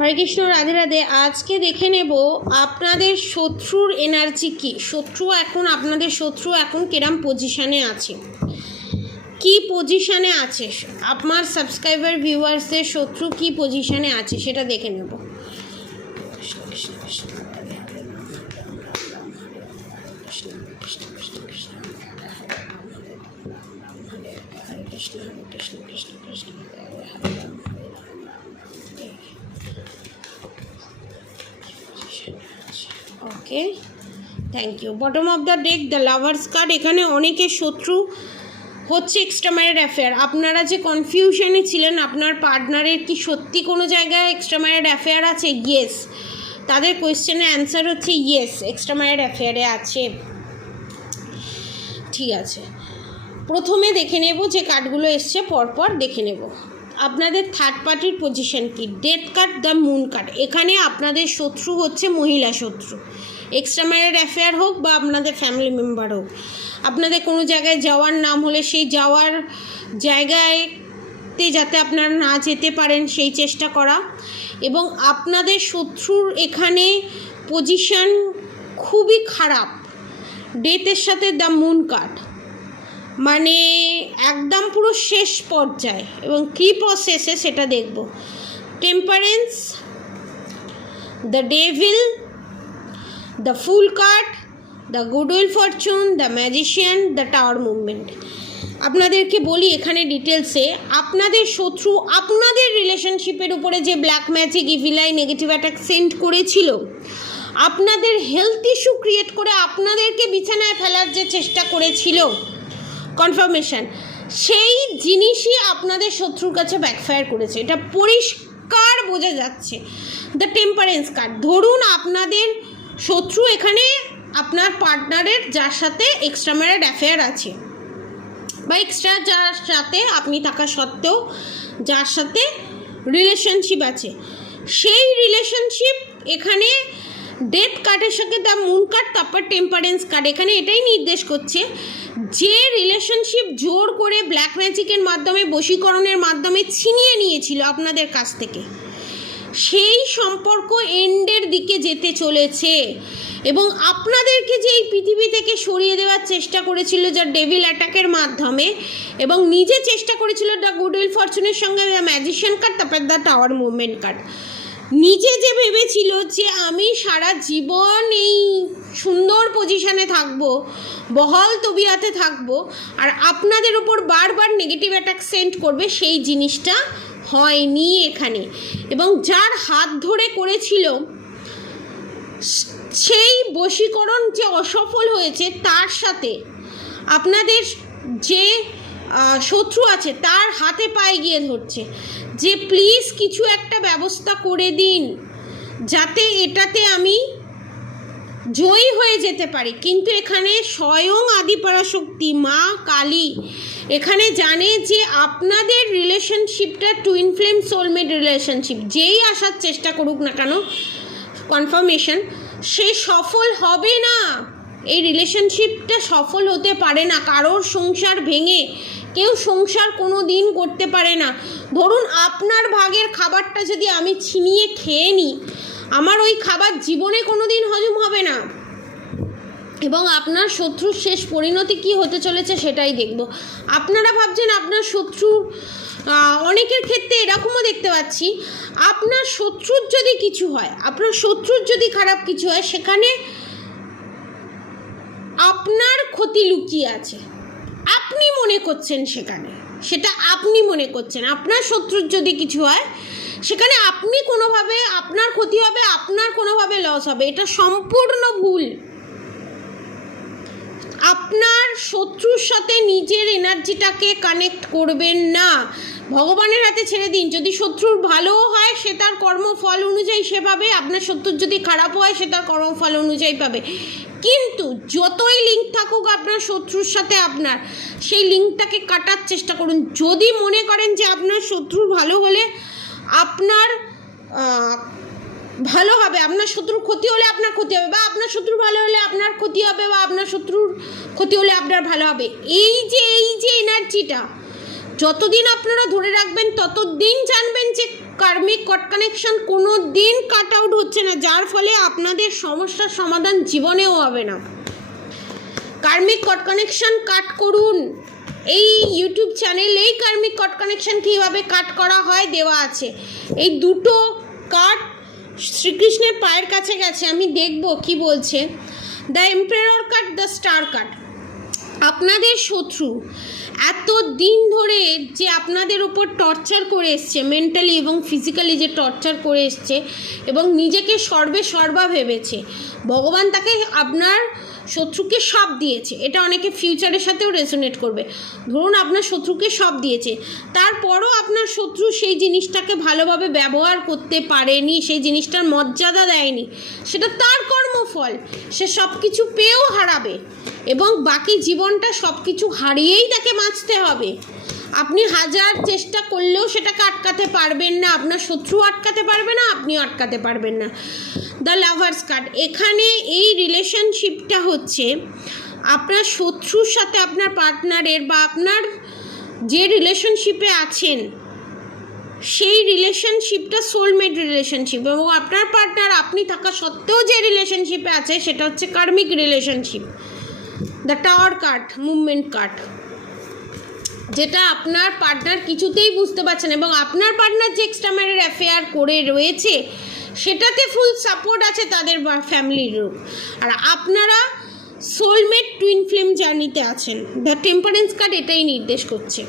হরে কৃষ্ণ, রাধে রাধে। আজকে দেখে নেব আপনাদের শত্রুর এনার্জি কী। আপনাদের শত্রু এখন কিরম পজিশানে আছে, কি পজিশানে আছে, আপনার সাবস্ক্রাইবার ভিউয়ার্সদের শত্রু কি পজিশানে আছে সেটা দেখে নেব। Okay, thank you. Bottom of the deck the lovers card. এখানে অনেকের শত্রু হচ্ছে এক্সট্রা ম্যারিড অ্যাফেয়ার। আপনারা যে কনফিউশনে ছিলেন আপনার পার্টনারের কি সত্যি কোনো জায়গায় এক্সট্রা ম্যারিড অ্যাফেয়ার আছে, ইয়েস। তাদের কোয়েশ্চেনের অ্যান্সার হচ্ছে ইয়েস, এক্সট্রা ম্যারিড অ্যাফেয়ারে আছে। ঠিক আছে, প্রথমে দেখে নেব যে কার্ডগুলো এসছে, পরপর দেখে নেব আপনাদের থার্ড পার্টির পজিশন কি। Death card, the moon card. এখানে আপনাদের শত্রু হচ্ছে মহিলা শত্রু, এক্সট্রা ম্যারিড অ্যাফেয়ার হোক বা আপনাদের ফ্যামিলি মেম্বার হোক। আপনাদের কোনো জায়গায় যাওয়ার নাম হলে সেই যাওয়ার জায়গায়তে যাতে আপনারা না যেতে পারেন সেই চেষ্টা করা। এবং আপনাদের শত্রুর এখানে পজিশন খুবই খারাপ। ডেথের সাথে দ্য মুন কার্ড, মানে একদম পুরো শেষ পর্যায়ে। এবং কী প্রসেসে সেটা দেখব। Temperance, the devil, the fool card, the goodwill Fortune, the magician, the tower movement. আপনাদেরকে বলি এখানে ডিটেলসে, আপনাদের শত্রু আপনাদের রিলেশনশিপের উপরে যে black magic, evil eye, negative attack send করেছিল, আপনাদের হেলথ ইস্যু ক্রিয়েট করে আপনাদেরকে বিছানায় ফেলার যে চেষ্টা করেছিল, কনফার্মেশন, সেই জিনিসই আপনাদের শত্রুর কাছে ব্যাকফায়ার করেছে। এটা পরিষ্কার বোঝা যাচ্ছে। দ্য টেম্পারেন্স কার্ড, ধরুন আপনাদের শত্রু এখানে আপনার পার্টনারের যার সাথে এক্সট্রা ম্যারিড অ্যাফেয়ার আছে, বা এক্সট্রা যার সাথে আপনি থাকা সত্ত্বেও যার সাথে রিলেশনশিপ আছে, সেই রিলেশনশিপ এখানে ডেথ কার্ডের সাথে দ্য মুন কার্ড, তারপর টেম্পারেন্স কার্ড এখানে এটাই নির্দেশ করছে যে রিলেশনশিপ জোর করে ব্ল্যাক ম্যাজিকের মাধ্যমে, বশীকরণের মাধ্যমে ছিনিয়ে নিয়েছিল আপনাদের কাছ থেকে, সেই সম্পর্ক এন্ডের দিকে যেতে চলেছে। এবং আপনাদেরকে যে এই পৃথিবী থেকে সরিয়ে দেওয়ার চেষ্টা করেছিল যার ডেভিল অ্যাটাকের মাধ্যমে, এবং নিজে চেষ্টা করেছিল দ্য গুডউইল ফরচুনের সঙ্গে দ্য ম্যাজিশিয়ান কার্ড, তারপর দ্য টাওয়ার মুভমেন্ট কার্ড। নিজে যে ভেবেছিল যে আমি সারা জীবন এই সুন্দর পজিশানে থাকবো, বহাল তবিয়াতে থাকবো, আর আপনাদের উপর বারবার নেগেটিভ অ্যাটাক সেন্ড করবে, সেই জিনিসটা হয়নি এখানে। এবং যার হাত ধরে করেছিল সেই বশীকরণ যে অসফল হয়েছে, তার সাথে আপনাদের যে শত্রু আছে তার হাতে পায়ে গিয়ে ধরছে যে প্লিজ কিছু একটা ব্যবস্থা করে দিন যাতে এটাতে আমি জয়ী হয়ে যেতে পারি। কিন্তু এখানে স্বয়ং আদিপরাশক্তি মা কালী এখানে জানে যে আপনাদের রিলেশনশিপটা টুইন ফ্লেম সোলমেট রিলেশনশিপ, যেই আসার চেষ্টা করুক না কেন কনফার্মেশন, সে সফল হবে না। এই রিলেশনশিপটা সফল হতে পারে না। কারোর সংসার ভেঙে কেউ সংসার কোনো দিন করতে পারে না। ধরুন আপনার ভাগের খাবারটা যদি আমি ছিনিয়ে খেয়ে নিই, আমার ওই খাবার জীবনে কোনো দিন হজম হবে না। এবং আপনার শত্রুর শেষ পরিণতি কী হতে চলেছে সেটাই দেখব। আপনারা ভাবছেন আপনার শত্রু, অনেকের ক্ষেত্রে এরকমও দেখতে পাচ্ছি, আপনার শত্রুর যদি কিছু হয়, আপনার শত্রুর যদি খারাপ কিছু হয়, সেখানে আপনার ক্ষতি লুকিয়ে আছে, আপনি মনে করছেন, সেটা আপনি মনে করছেন। আপনার শত্রুর যদি কিছু হয় সেখানে আপনি কোনোভাবে আপনার ক্ষতি হবে, আপনার কোনোভাবে লস হবে, এটা সম্পূর্ণ ভুল। আপনার শত্রুর সাথে নিজের এনার্জিটাকে কানেক্ট করবেন না, ভগবানের হাতে ছেড়ে দিন। যদি শত্রুর ভালোও হয় সে তার কর্মফল অনুযায়ী সে পাবে, আপনার শত্রুর যদি খারাপ হয় সে তার কর্মফল অনুযায়ী পাবে। কিন্তু যতই লিঙ্ক থাকুক আপনার শত্রুর সাথে, আপনার সেই লিঙ্কটাকে কাটার চেষ্টা করুন। যদি মনে করেন যে আপনার শত্রুর ভালো হলে আপনার ভালো হবে, আপনার শত্রুর ক্ষতি হলে আপনার ক্ষতি হবে, বা আপনার শত্রু ভালো হলে আপনার ক্ষতি হবে, বা আপনার শত্রুর ক্ষতি হলে আপনার ভালো হবে, এই যে এনার্জিটা যতদিন আপনারা ধরে রাখবেন ততদিন জানবেন যে কার্মিক কট কানেকশন কোনো দিন কাট আউট হচ্ছে না, যার ফলে আপনাদের সমস্যার সমাধান জীবনেও হবে না। কার্মিক কট কানেকশন কাট করুন, এই ইউটিউব চ্যানেলেই কার্মিক কট কানেকশন কীভাবে কাট করা হয় দেওয়া আছে। এই দুটো কাট শ্রীকৃষ্ণের পায়ের কাছে গেছে, আমি দেখব কি বলছে। The emperor cut, the star cut. আপনাদের শত্রু এত দিন ধরে যে আপনাদের উপর টর্চার করে এসছে, মেন্টালি এবং ফিজিক্যালি যে টর্চার করে এসছে এবং নিজেকে সর্বে সর্বা ভেবেছে, ভগবান তাকে আপনার শত্রুকে সব দিয়েছে। এটা অনেকে ফিউচারের সাথেও রেজোনেট করবে। ধরুন আপনার শত্রুকে সব দিয়েছে, তারপরও আপনার শত্রু সেই জিনিসটাকে ভালোভাবে ব্যবহার করতে পারেনি, সেই জিনিসটার মর্যাদা দেয়নি, সেটা তার কর্মফল। সে সব কিছু পেয়েও হারাবে এবং বাকি জীবনটা সব কিছু হারিয়েই তাকে বাঁচতে হবে। আপনি হাজার চেষ্টা করলেও সেটাকে আটকাতে পারবেন না, আপনার শত্রু আটকাতে পারবে না, আপনিও আটকাতে পারবেন না। দ্য লাভার্স কার্ড, এখানে এই রিলেশনশিপটা হচ্ছে আপনার শত্রুর সাথে আপনার পার্টনারের বা আপনার যে রিলেশনশিপে আছেন সেই রিলেশনশিপটা সোলমেট রিলেশনশিপ, এবং আপনার পার্টনার আপনি থাকা সত্ত্বেও যে রিলেশনশিপে আছে সেটা হচ্ছে karmic relationship. The tower card, movement card, যেটা আপনার পার্টনার কিছুতেই বুঝতে পারছেন এবং আপনার পার্টনার যে এক্সট্রা ম্যারিড অ্যাফেয়ার করে রয়েছে সেটাতে ফুল সাপোর্ট আছে তাদের ফ্যামিলিরও, আর আপনারা সোলমেট টুইন ফ্লেম জার্নিতে আছেন। দ্য টেম্পারেন্স কার্ড এটাই নির্দেশ করছে।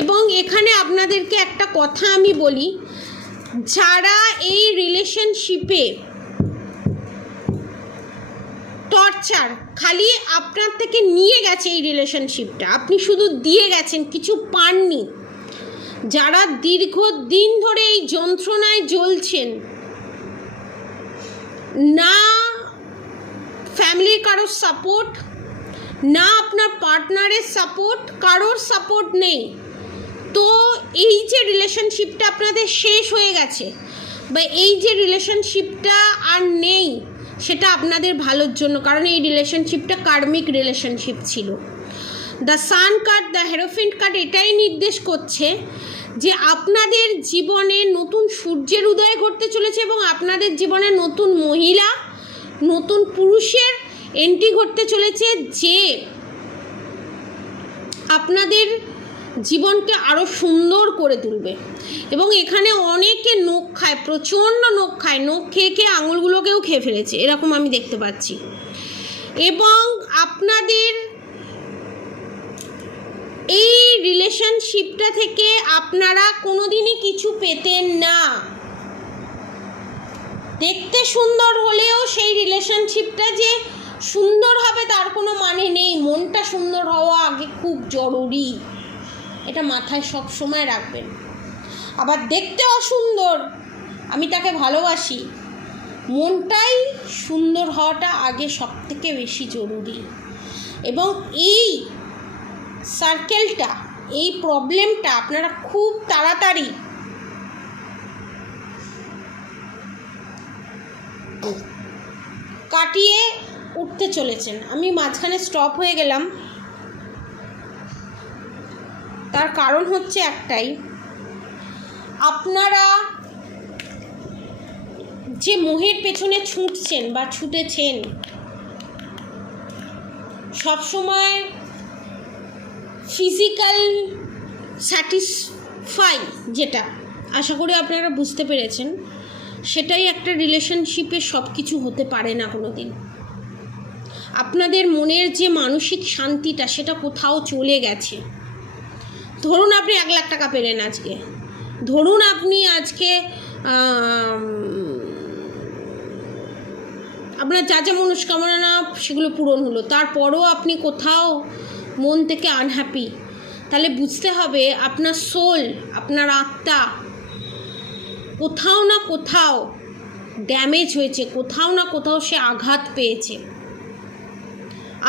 এবং এখানে আপনাদেরকে একটা কথা আমি বলি, যারা এই রিলেশনশিপে টর্চার খালি আপনার থেকে নিয়ে গেছে, এই রিলেশনশিপটা আপনি শুধু দিয়ে গেছেন, কিছু পাননি, যারা দীর্ঘদিন ধরে এই যন্ত্রণায় জ্বলছেন, না ফ্যামিলির কারোর সাপোর্ট, না আপনার পার্টনারের সাপোর্ট, কারোর সাপোর্ট নেই, তো এই যে রিলেশনশিপটা আপনাদের শেষ হয়ে গেছে বা এই যে রিলেশনশিপটা আর নেই, সেটা আপনাদের ভালোর জন্য, কারণ এই রিলেশনশিপটা কার্মিক রিলেশনশিপ ছিল। The sun card, the hierophant card এটাই নির্দেশ করছে যে আপনাদের জীবনে নতুন সূর্যের উদয় ঘটতে চলেছে এবং আপনাদের জীবনে নতুন মহিলা, নতুন পুরুষের এন্ট্রি ঘটতে চলেছে, যে আপনাদের জীবনকে আরও সুন্দর করে তুলবে। এবং এখানে অনেকে নখ খায়, প্রচণ্ড নখ খায়, নখ খেয়ে খেয়ে আঙুলগুলোকেও খেয়ে ফেলেছে, এরকম আমি দেখতে পাচ্ছি। এবং আপনাদের এই রিলেশনশিপটা থেকে আপনারা কোনোদিনই কিছু পেতেন না। দেখতে সুন্দর হলেও সেই রিলেশনশিপটা যে সুন্দর হবে তার কোনো মানে নেই। মনটা সুন্দর হওয়া আগে খুব জরুরি, এটা মাথায় সব সময় রাখবেন। আবার দেখতে অসুন্দর, আমি তাকে ভালোবাসি, মনটাই সুন্দর হওয়াটা আগে সব থেকে বেশি জরুরি। এবং এই সার্কেলটা, এই প্রবলেমটা আপনারা খুব তাড়াতাড়ি কাটিয়ে উঠতে চলেছেন। আমি মাঝখানে স্টপ হয়ে গেলাম, তার কারণ হচ্ছে একটাই, আপনারা যে মোহের পেছনে ছুটছেন বা ছুটেছেন, সবসময় ফিজিক্যাল স্যাটিসফাই, যেটা আশা করি আপনারা বুঝতে পেরেছেন, সেটাই একটা রিলেশনশিপে সব কিছু হতে পারে না কোনো দিন। আপনাদের মনের যে মানসিক শান্তিটা সেটা কোথাও চলে গেছে। ধরুন আপনি 1 লাখ টাকা পেলেন আজকে, ধরুন আপনি আজকে আপনার যা যা মনস্কামনা সেগুলো পূরণ হলো, তারপরও আপনি কোথাও মন থেকে আনহ্যাপি, তাহলে বুঝতে হবে আপনার সোল, আপনার আত্মা কোথাও না কোথাও ড্যামেজ হয়েছে, কোথাও না কোথাও সে আঘাত পেয়েছে।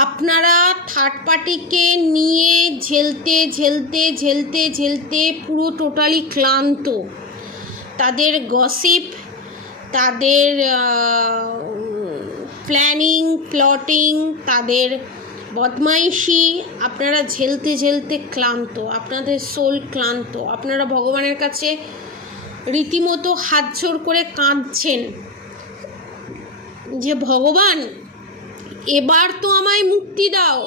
আপনারা থার্ড পার্টিকে নিয়ে ঝেলতে ঝেলতে ঝেলতে ঝেলতে পুরো টোটালি ক্লান্ত। তাদের গসিপ, তাদের প্ল্যানিং প্লটিং, তাদের বদমাইশি, আপনারা ঝেলতে ঝেলতে ক্লান্ত, আপনাদের সোল ক্লান্ত। আপনারা ভগবানের কাছে রীতিমতো হাত জোড় করে কাঁদছেন যে ভগবান এবার তো আমায় মুক্তি দাও,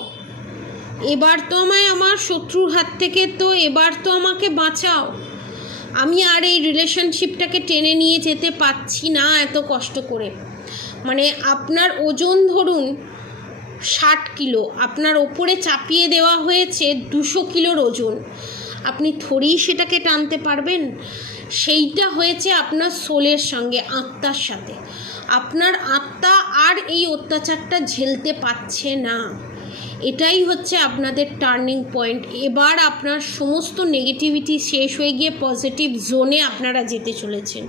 এবার তো আমায় আমার শত্রুর হাত থেকে তো এবার তো আমাকে বাঁচাও, আমি আর এই রিলেশনশিপটাকে টেনে নিয়ে যেতে পারছি না এত কষ্ট করে। মানে আপনার ওজন ধরুন 60 কিলো, আপনার ওপরে চাপিয়ে দেওয়া হয়েছে 200 কিলোর ওজন, আপনি থোড়েই সেটাকে টানতে পারবেন? সেইটা হয়েছে আপনার সোলের সঙ্গে, আত্মার সাথে। আপনার আত্মা আর এই অত্যাচারটা ঝেলতে পারছে না। এটাই হচ্ছে আপনাদের টার্নিং পয়েন্ট। এবার আপনার সমস্ত নেগেটিভিটি শেষ হয়ে গিয়ে পজিটিভ জোনে আপনারা যেতে চলেছেন,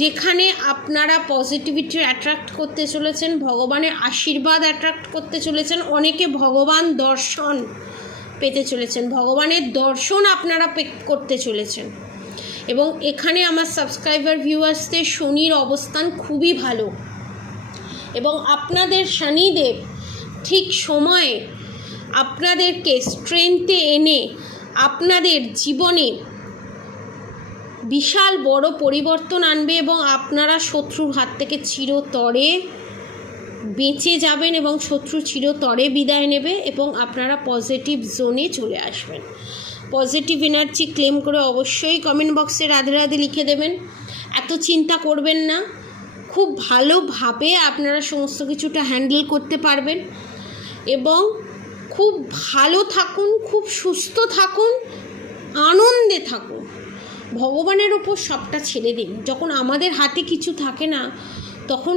যেখানে আপনারা পজিটিভিটি অ্যাট্রাক্ট করতে চলেছেন, ভগবানের আশীর্বাদ অ্যাট্রাক্ট করতে চলেছেন, অনেকে ভগবান দর্শন পেতে চলেছেন, ভগবানের দর্শন আপনারা করতে চলেছেন। এবং এখানে আমার সাবস্ক্রাইবার ভিউয়ার্সদের শনির অবস্থান খুবই ভালো, এবং আপনাদের শনিদেব ঠিক সময়ে আপনাদেরকে স্ট্রেংথে এনে আপনাদের জীবনে বিশাল বড় পরিবর্তন আনবে, এবং আপনারা শত্রুর হাত থেকে চিরতরে বেঁচে যাবেন এবং শত্রু চিরতরে বিদায় নেবে, এবং আপনারা পজিটিভ জোনে চলে আসবেন। পজিটিভ এনার্জি ক্লেম করে অবশ্যই কমেন্ট বক্সে রাধে রাধে লিখে দেবেন। এত চিন্তা করবেন না, খুব ভালোভাবে আপনারা সমস্ত কিছুটা হ্যান্ডেল করতে পারবেন, এবং খুব ভালো থাকুন, খুব সুস্থ থাকুন, আনন্দে থাকুন। ভগবানের ওপর সবটা ছেড়ে দিন। যখন আমাদের হাতে কিছু থাকে না, তখন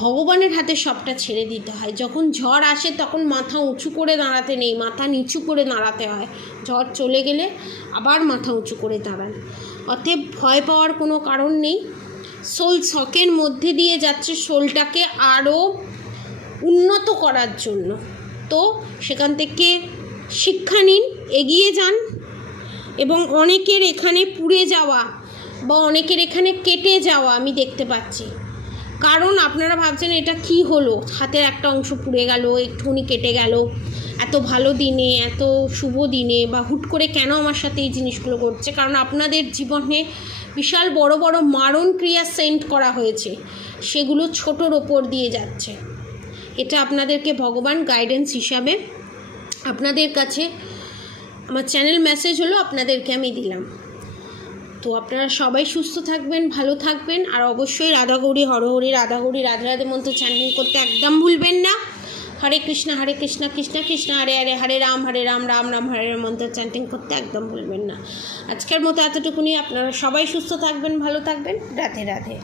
ভগবানের হাতে সবটা ছেড়ে দিতে হয়। যখন ঝড় আসে তখন মাথা উঁচু করে দাঁড়াতে নেই, মাথা নিচু করে দাঁড়াতে হয়। ঝড় চলে গেলে আবার মাথা উঁচু করে দাঁড়ান। অতএব ভয় পাওয়ার কোনো কারণ নেই। সোল শকের মধ্যে দিয়ে যাচ্ছে সোলটাকে আরও উন্নত করার জন্য। তো সেখান থেকে শিক্ষা নিন, এগিয়ে যান। এবং অনেকের এখানে পুড়ে যাওয়া বা অনেকের এখানে কেটে যাওয়া আমি দেখতে পাচ্ছি। কারণ আপনারা ভাবছেন এটা কি হলো, হাতের একটা অংশ পুড়ে গেল, একটুখানি কেটে গেল, এত ভালো দিনে, এত শুভ দিনে, বা হুট করে কেন আমার সাথে এই জিনিসগুলো ঘটছে। কারণ আপনাদের জীবনে বিশাল বড় বড় মারণ ক্রিয়া সেন্ড করা হয়েছে, সেগুলো ছোটোর ওপর দিয়ে যাচ্ছে। এটা আপনাদেরকে ভগবান গাইডেন্স হিসাবে আপনাদের কাছে আমার চ্যানেল মেসেজ হলো, আপনাদেরকে আমি দিলাম। তো আপনারা সবাই সুস্থ থাকবেন, ভালো থাকবেন, আর অবশ্যই রাধাগৌরী হরহরি রাধাগৌরী রাধে রাধে মন্ত্র চ্যান্টিং করতে একদম ভুলবেন না। হরে কৃষ্ণ কৃষ্ণ কৃষ্ণ হরে হরে, হরে রাম রাম রাম হরে রাম মন্ত্র চ্যান্টিং করতে একদম ভুলবেন না। আজকের মতো এতটুকুনি। আপনারা সবাই সুস্থ থাকবেন, ভালো থাকবেন। রাধে রাধে।